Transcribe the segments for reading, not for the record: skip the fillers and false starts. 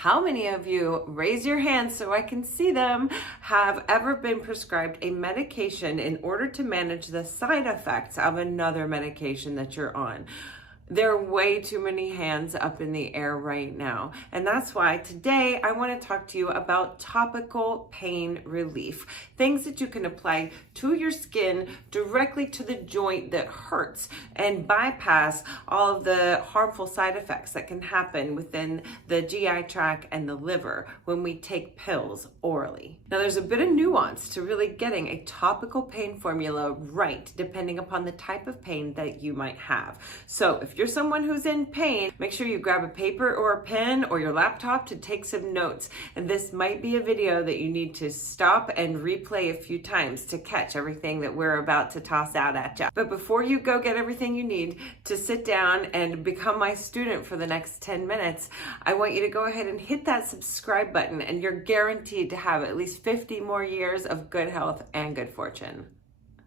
How many of you, raise your hands so I can see them, have ever been prescribed a medication in order to manage the side effects of another medication that you're on? There are way too many hands up in the air right now. And that's why today I want to talk to you about topical pain relief. Things that you can apply to your skin directly to the joint that hurts and bypass all of the harmful side effects that can happen within the GI tract and the liver when we take pills orally. Now there's a bit of nuance to really getting a topical pain formula right, depending upon the type of pain that you might have. So if you're someone who's in pain, make sure you grab a paper or a pen or your laptop to take some notes. And this might be a video that you need to stop and replay a few times to catch everything that we're about to toss out at you. But before you go get everything you need to sit down and become my student for the next 10 minutes, I want you to go ahead and hit that subscribe button, and you're guaranteed to have at least 50 more years of good health and good fortune.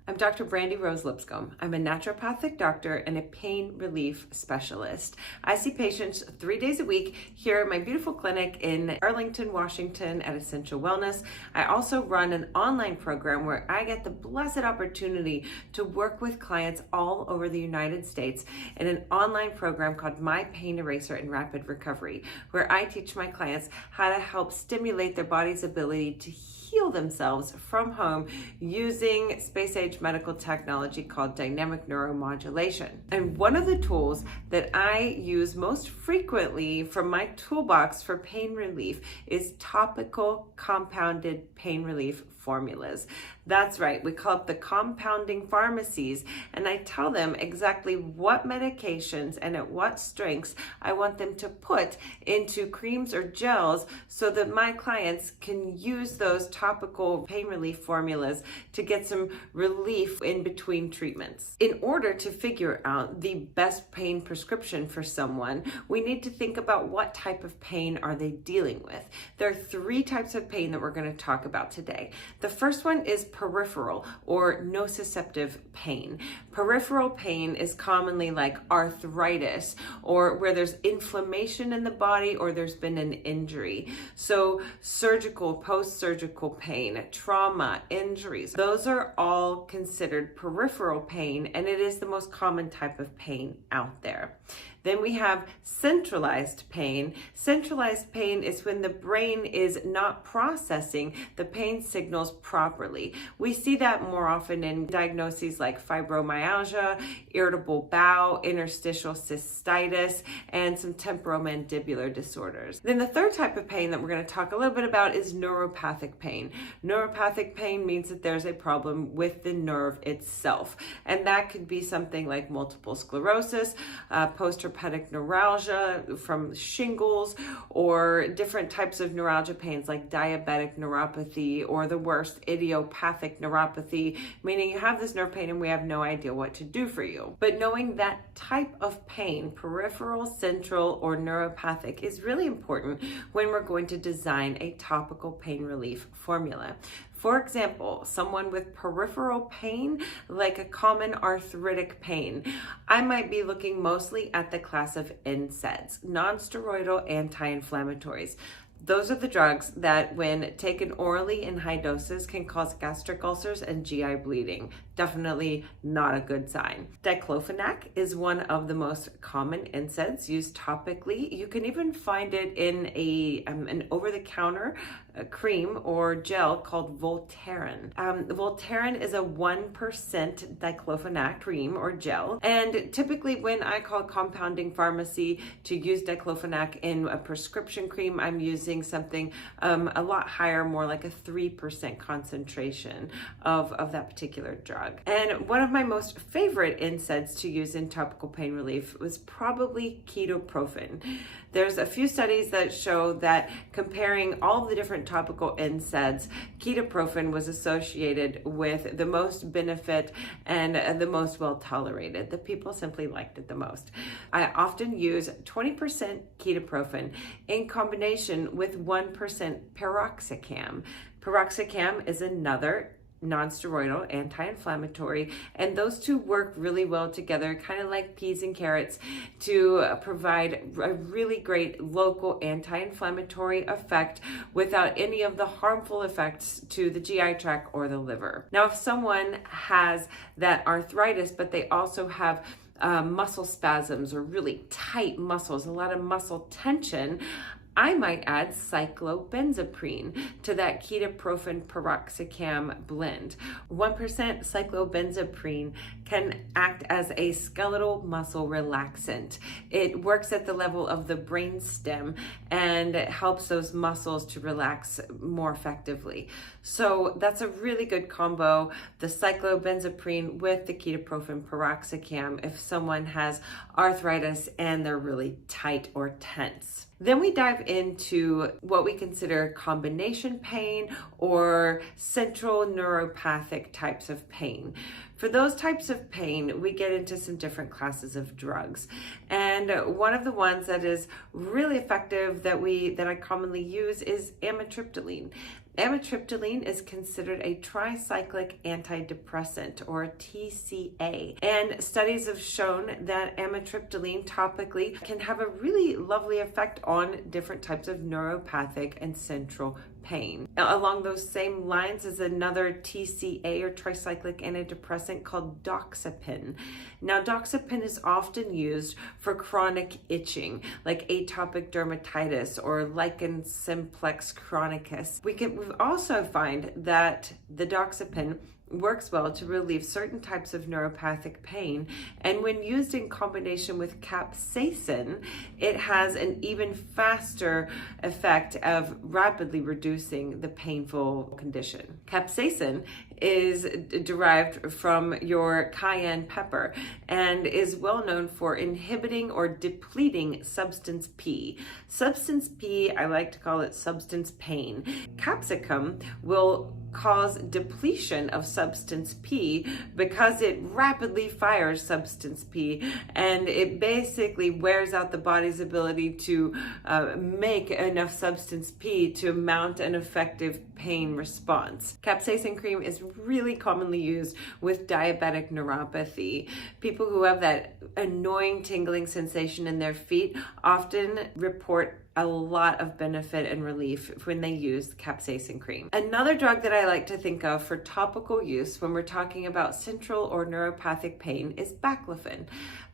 I'm Dr. Brandy Rose Lipscomb. I'm a naturopathic doctor and a pain relief specialist. I see patients 3 days a week here at my beautiful clinic in Arlington, Washington at Essential Wellness. I also run an online program where I get the blessed opportunity to work with clients all over the United States in an online program called My Pain Eraser and Rapid Recovery, where I teach my clients how to help stimulate their body's ability to heal themselves from home using space-age medical technology called dynamic neuromodulation. And one of the tools that I use most frequently from my toolbox for pain relief is topical compounded pain relief formulas. That's right, we call it the compounding pharmacies, and I tell them exactly what medications and at what strengths I want them to put into creams or gels so that my clients can use those topical pain relief formulas to get some relief in between treatments. In order to figure out the best pain prescription for someone, we need to think about what type of pain are they dealing with. There are 3 types of pain that we're going to talk about today. The first one is peripheral or nociceptive pain. Peripheral pain is commonly like arthritis or where there's inflammation in the body or there's been an injury. So surgical, post-surgical pain, trauma, injuries, those are all considered peripheral pain, and it is the most common type of pain out there. Then we have centralized pain. Centralized pain is when the brain is not processing the pain signals properly. We see that more often in diagnoses like fibromyalgia, irritable bowel, interstitial cystitis, and some temporomandibular disorders. Then the third type of pain that we're going to talk a little bit about is neuropathic pain. Neuropathic pain means that there's a problem with the nerve itself, and that could be something like multiple sclerosis, post-herpetic neuralgia from shingles, or different types of neuralgia pains like diabetic neuropathy, or the worst, idiopathic neuropathy, meaning you have this nerve pain and we have no idea what to do for you. But knowing that type of pain, peripheral, central, or neuropathic, is really important when we're going to design a topical pain relief formula. For example, someone with peripheral pain, like a common arthritic pain, I might be looking mostly at the class of NSAIDs, non-steroidal anti-inflammatories. Those are the drugs that, when taken orally in high doses, can cause gastric ulcers and GI bleeding. Definitely not a good sign. Diclofenac is one of the most common NSAIDs used topically. You can even find it in an over-the-counter cream or gel called Voltaren. Voltaren is a 1% diclofenac cream or gel, and typically when I call compounding pharmacy to use diclofenac in a prescription cream, I'm using something a lot higher, more like a 3% concentration of that particular drug. And one of my most favorite NSAIDs to use in topical pain relief was probably ketoprofen. There's a few studies that show that comparing all of the different topical NSAIDs, ketoprofen was associated with the most benefit and the most well tolerated. The people simply liked it the most. I often use 20% ketoprofen in combination with 1% piroxicam. Piroxicam is another non-steroidal, anti-inflammatory, and those two work really well together, kind of like peas and carrots, to provide a really great local anti-inflammatory effect without any of the harmful effects to the GI tract or the liver. Now, if someone has that arthritis, but they also have muscle spasms or really tight muscles, a lot of muscle tension, I might add cyclobenzaprine to that ketoprofen piroxicam blend. 1% cyclobenzaprine can act as a skeletal muscle relaxant. It works at the level of the brain stem and it helps those muscles to relax more effectively. So that's a really good combo, the cyclobenzaprine with the ketoprofen piroxicam if someone has arthritis and they're really tight or tense. Then we dive into what we consider combination pain or central neuropathic types of pain. For those types of pain, we get into some different classes of drugs. And one of the ones that is really effective that I commonly use is amitriptyline. Amitriptyline is considered a tricyclic antidepressant, or TCA, and studies have shown that amitriptyline topically can have a really lovely effect on different types of neuropathic and central pain. Along those same lines is another TCA or tricyclic antidepressant called doxepin. Now, doxepin is often used for chronic itching, like atopic dermatitis or lichen simplex chronicus. We also find that the doxepin works well to relieve certain types of neuropathic pain, and when used in combination with capsaicin, it has an even faster effect of rapidly reducing the painful condition. Capsaicin is derived from your cayenne pepper and is well known for inhibiting or depleting substance P. Substance P, I like to call it substance pain. Capsicum will cause depletion of substance P because it rapidly fires substance P, and it basically wears out the body's ability to make enough substance P to mount an effective pain response. Capsaicin cream is really commonly used with diabetic neuropathy. People who have that annoying tingling sensation in their feet often report a lot of benefit and relief when they use capsaicin cream. Another drug that I like to think of for topical use when we're talking about central or neuropathic pain is baclofen.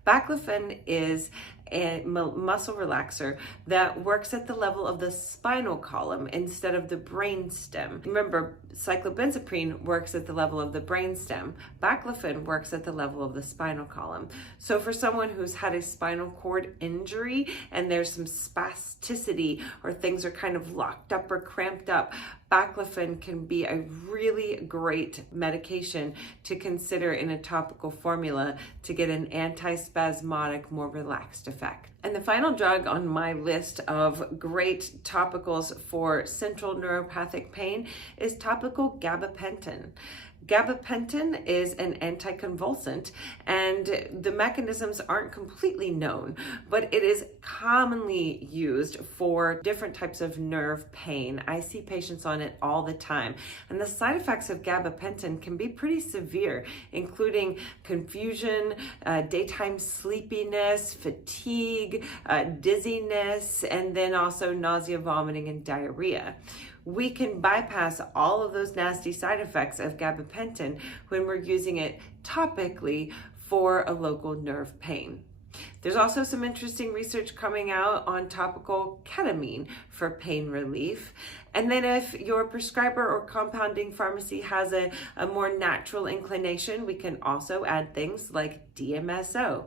Baclofen is a muscle relaxer that works at the level of the spinal column instead of the brain stem. Remember, cyclobenzaprine works at the level of the brain stem. Baclofen works at the level of the spinal column. So for someone who's had a spinal cord injury and there's some spasticity or things are kind of locked up or cramped up, baclofen can be a really great medication to consider in a topical formula to get an antispasmodic, more relaxed effect. And the final drug on my list of great topicals for central neuropathic pain is topical gabapentin. Gabapentin is an anticonvulsant, and the mechanisms aren't completely known, but it is commonly used for different types of nerve pain. I see patients on it all the time, and the side effects of gabapentin can be pretty severe, including confusion, daytime sleepiness, fatigue, dizziness, and then also nausea, vomiting, and diarrhea. We can bypass all of those nasty side effects of gabapentin when we're using it topically for a local nerve pain. There's also some interesting research coming out on topical ketamine for pain relief. And then if your prescriber or compounding pharmacy has a more natural inclination, we can also add things like DMSO,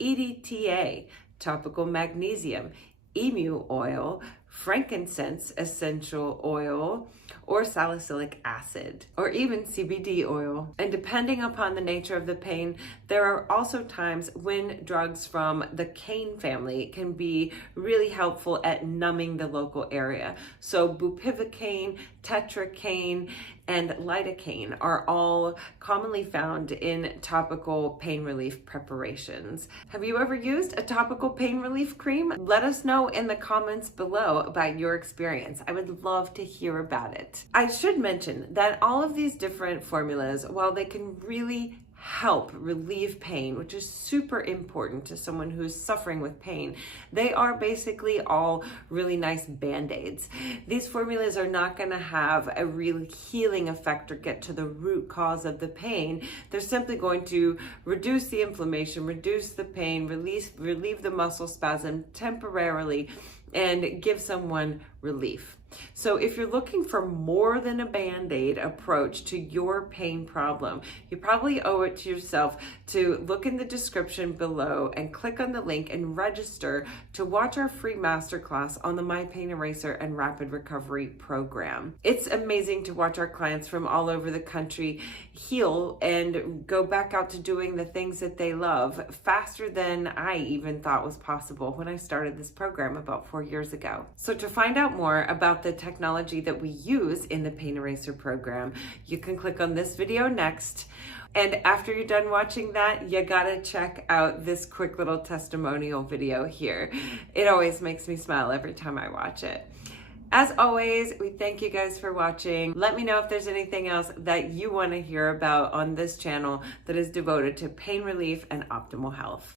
EDTA, topical magnesium, emu oil, frankincense essential oil, or salicylic acid, or even CBD oil. And depending upon the nature of the pain, there are also times when drugs from the cane family can be really helpful at numbing the local area. So bupivacaine, tetracaine, and lidocaine are all commonly found in topical pain relief preparations. Have you ever used a topical pain relief cream? Let us know in the comments below about your experience. I would love to hear about it. I should mention that all of these different formulas, while they can really help relieve pain, which is super important to someone who's suffering with pain, they are basically all really nice band-aids. These formulas are not going to have a real healing effect or get to the root cause of the pain. They're simply going to reduce the inflammation, reduce the pain, relieve the muscle spasm temporarily, and give someone relief. So if you're looking for more than a band-aid approach to your pain problem, you probably owe it to yourself to look in the description below and click on the link and register to watch our free masterclass on the My Pain Eraser and Rapid Recovery program. It's amazing to watch our clients from all over the country heal and go back out to doing the things that they love faster than I even thought was possible when I started this program about 4 years ago. So to find out more about the technology that we use in the Pain Eraser program, you can click on this video next. And after you're done watching that, you gotta check out this quick little testimonial video here. It always makes me smile every time I watch it. As always, we thank you guys for watching. Let me know if there's anything else that you want to hear about on this channel that is devoted to pain relief and optimal health.